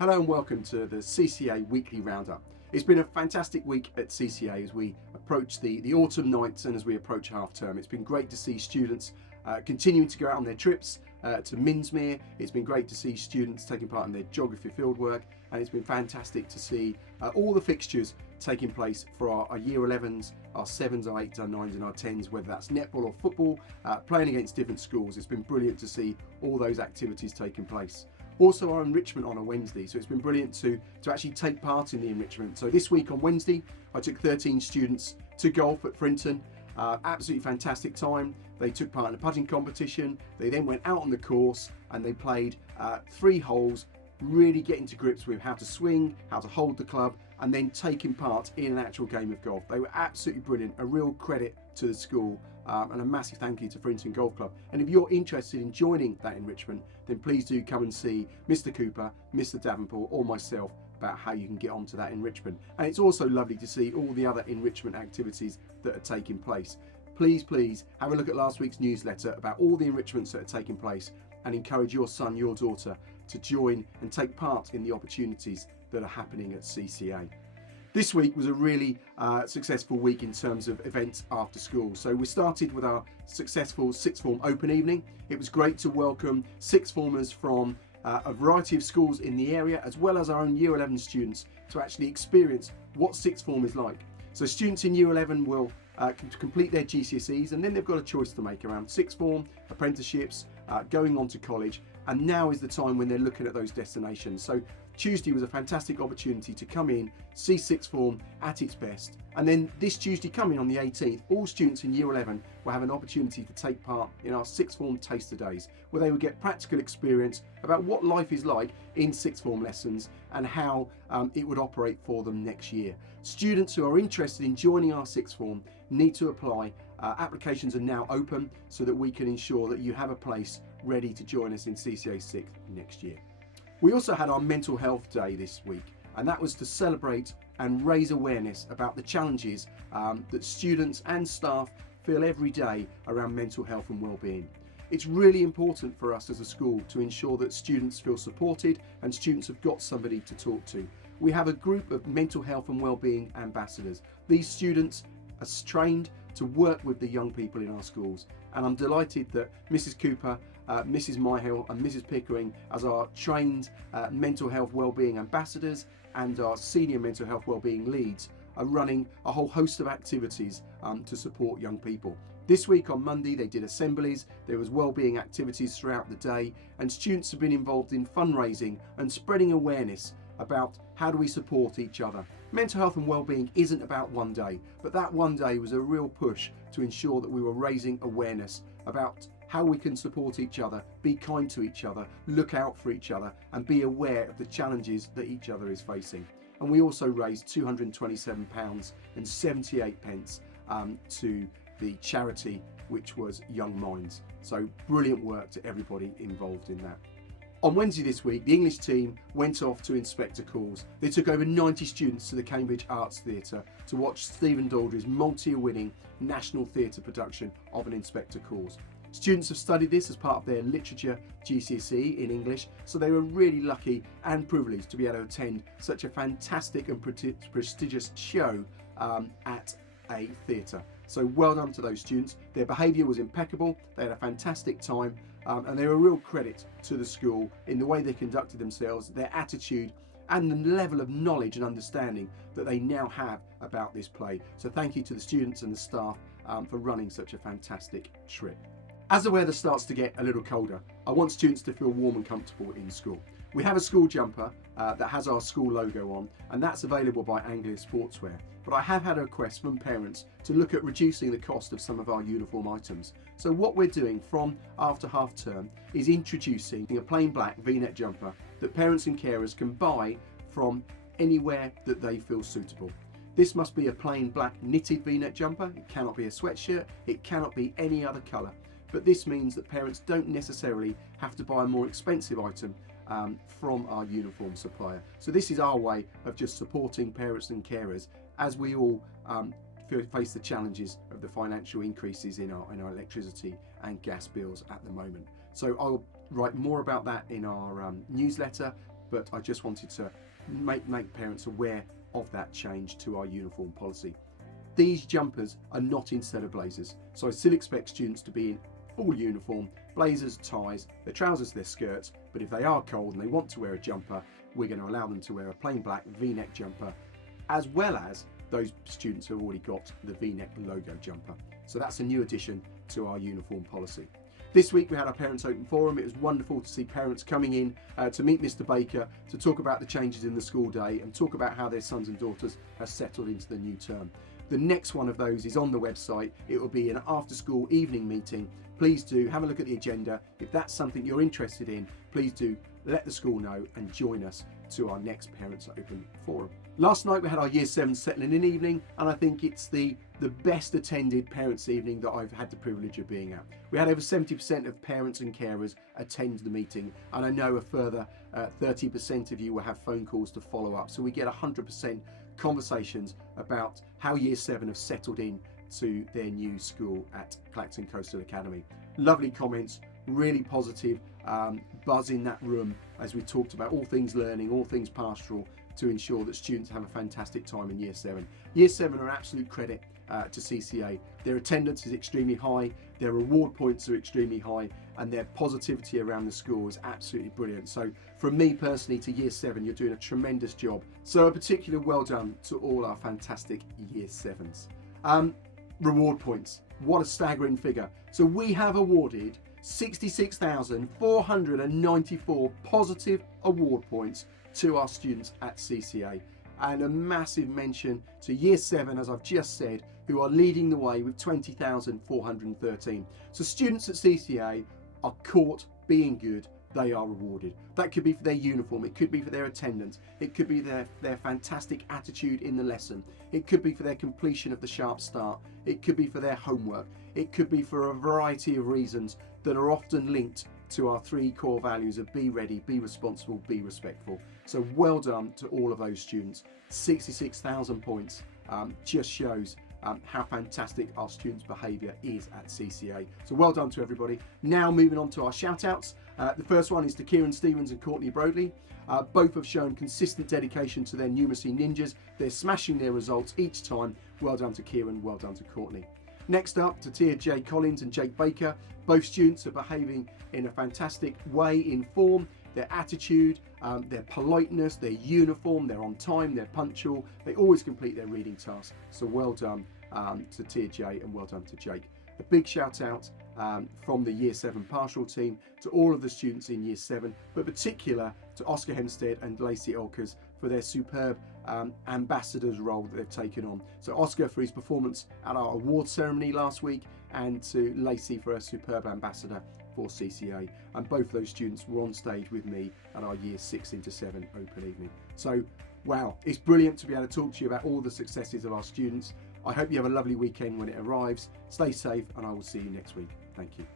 Hello and welcome to the CCA Weekly Roundup. It's been a fantastic week at CCA as we approach the autumn nights and as we approach half term. It's been great to see students continuing to go out on their trips to Minsmere. It's been great to see students taking part in their geography fieldwork, and it's been fantastic to see all the fixtures taking place for our year 11s, our 7s, our 8s, our 9s and our 10s, whether that's netball or football, playing against different schools. It's been brilliant to see all those activities taking place. Also our enrichment on a Wednesday, so it's been brilliant to actually take part in the enrichment. So this week on Wednesday, I took 13 students to golf at Frinton. Absolutely fantastic time. They took part in a putting competition. They then went out on the course and they played 3 holes, really getting to grips with how to swing, how to hold the club, and then taking part in an actual game of golf. They were absolutely brilliant, a real credit to the school, and a massive thank you to Frinton Golf Club. And if you're interested in joining that enrichment, then please do come and see Mr. Cooper, Mr. Davenport or myself about how you can get onto that enrichment. And it's also lovely to see all the other enrichment activities that are taking place. Please have a look at last week's newsletter about all the enrichments that are taking place and encourage your son, your daughter to join and take part in the opportunities that are happening at CCA. This week was a really successful week in terms of events after school. So we started with our successful sixth form open evening. It was great to welcome sixth formers from a variety of schools in the area, as well as our own year 11 students, to actually experience what sixth form is like. So students in year 11 will complete their GCSEs, and then they've got a choice to make around sixth form, apprenticeships, going on to college, and now is the time when they're looking at those destinations. So Tuesday was a fantastic opportunity to come in, see sixth form at its best, and then this Tuesday coming on the 18th, all students in year 11 will have an opportunity to take part in our sixth form taster days, where they will get practical experience about what life is like in sixth form lessons and how it would operate for them next year. Students who are interested in joining our sixth form need to apply. Applications are now open so that we can ensure that you have a place ready to join us in CCA 6th next year. We also had our mental health day this week, and that was to celebrate and raise awareness about the challenges that students and staff feel every day around mental health and well-being. It's really important for us as a school to ensure that students feel supported and students have got somebody to talk to. We have a group of mental health and well-being ambassadors. These students are trained to work with the young people in our schools, and I'm delighted that Mrs. Cooper, Mrs. Myhill and Mrs. Pickering, as our trained mental health wellbeing ambassadors and our senior mental health wellbeing leads, are running a whole host of activities to support young people. This week on Monday they did assemblies, there was wellbeing activities throughout the day, and students have been involved in fundraising and spreading awareness about how do we support each other. Mental health and wellbeing isn't about one day, but that one day was a real push to ensure that we were raising awareness about how we can support each other, be kind to each other, look out for each other, and be aware of the challenges that each other is facing. And we also raised £227.78 to the charity, which was Young Minds. So brilliant work to everybody involved in that. On Wednesday this week, the English team went off to Inspector Calls. They took over 90 students to the Cambridge Arts Theatre to watch Stephen Daldry's multi-award-winning national theatre production of An Inspector Calls. Students have studied this as part of their literature GCSE in English, so they were really lucky and privileged to be able to attend such a fantastic and prestigious show at a theatre. So well done to those students. Their behaviour was impeccable, they had a fantastic time, and they were a real credit to the school in the way they conducted themselves, their attitude, and the level of knowledge and understanding that they now have about this play. So thank you to the students and the staff for running such a fantastic trip. As the weather starts to get a little colder, I want students to feel warm and comfortable in school. We have a school jumper that has our school logo on, and that's available by Anglia Sportswear. But I have had a request from parents to look at reducing the cost of some of our uniform items. So what we're doing from after half term is introducing a plain black V-neck jumper that parents and carers can buy from anywhere that they feel suitable. This must be a plain black knitted V-neck jumper. It cannot be a sweatshirt, it cannot be any other colour. But this means that parents don't necessarily have to buy a more expensive item from our uniform supplier. So this is our way of just supporting parents and carers as we all face the challenges of the financial increases in our electricity and gas bills at the moment. So I'll write more about that in our newsletter. but I just wanted to make parents aware of that change to our uniform policy. These jumpers are not instead of blazers, so I still expect students to be in full uniform, blazers, ties, their trousers, their skirts, but if they are cold and they want to wear a jumper, we're going to allow them to wear a plain black V-neck jumper, as well as those students who have already got the V-neck logo jumper. So that's a new addition to our uniform policy. This week we had our Parents Open Forum. It was wonderful to see parents coming in to meet Mr. Baker, to talk about the changes in the school day and talk about how their sons and daughters have settled into the new term. The next one of those is on the website. It will be an after-school evening meeting. Please do have a look at the agenda. If that's something you're interested in, please do let the school know and join us to our next Parents Open Forum. Last night we had our Year 7 settling in evening, and I think it's the best attended parents evening that I've had the privilege of being at. We had over 70% of parents and carers attend the meeting, and I know a further 30% of you will have phone calls to follow up, so we get 100% conversations about how Year 7 have settled in to their new school at Clacton Coastal Academy. Lovely comments, really positive buzz in that room as we talked about all things learning, all things pastoral, to ensure that students have a fantastic time in Year 7. Year 7 are absolute credit to CCA. Their attendance is extremely high, their reward points are extremely high, and their positivity around the school is absolutely brilliant. So from me personally to Year 7, you're doing a tremendous job. So a particular well done to all our fantastic Year 7s. Reward points, what a staggering figure. So we have awarded 66,494 positive award points to our students at CCA, and a massive mention to Year 7, as I've just said, who are leading the way with 20,413. So students at CCA are caught being good, they are rewarded. That could be for their uniform, it could be for their attendance, it could be their fantastic attitude in the lesson, it could be for their completion of the sharp start, it could be for their homework, it could be for a variety of reasons that are often linked to our 3 core values of be ready, be responsible, be respectful. So well done to all of those students. 66,000 points just shows how fantastic our students' behaviour is at CCA. So well done to everybody. Now moving on to our shout outs. The first one is to Kieran Stevens and Courtney Broadley. Both have shown consistent dedication to their numeracy ninjas. They're smashing their results each time. Well done to Kieran, well done to Courtney. Next up, to Tia J. Collins and Jake Baker. Both students are behaving in a fantastic way in form. Their attitude, their politeness, their uniform, they're on time, they're punctual, they always complete their reading tasks. So well done to Tia J and well done to Jake. A big shout out from the Year 7 pastoral team to all of the students in Year 7, but particular to Oscar Hempstead and Lacey Elkers for their superb ambassadors role that they've taken on. So Oscar for his performance at our awards ceremony last week, and to Lacey for a superb ambassador for CCA. And both of those students were on stage with me at our Year 6 into 7 open evening. So wow, it's brilliant to be able to talk to you about all the successes of our students. I hope you have a lovely weekend when it arrives. Stay safe, and I will see you next week. Thank you.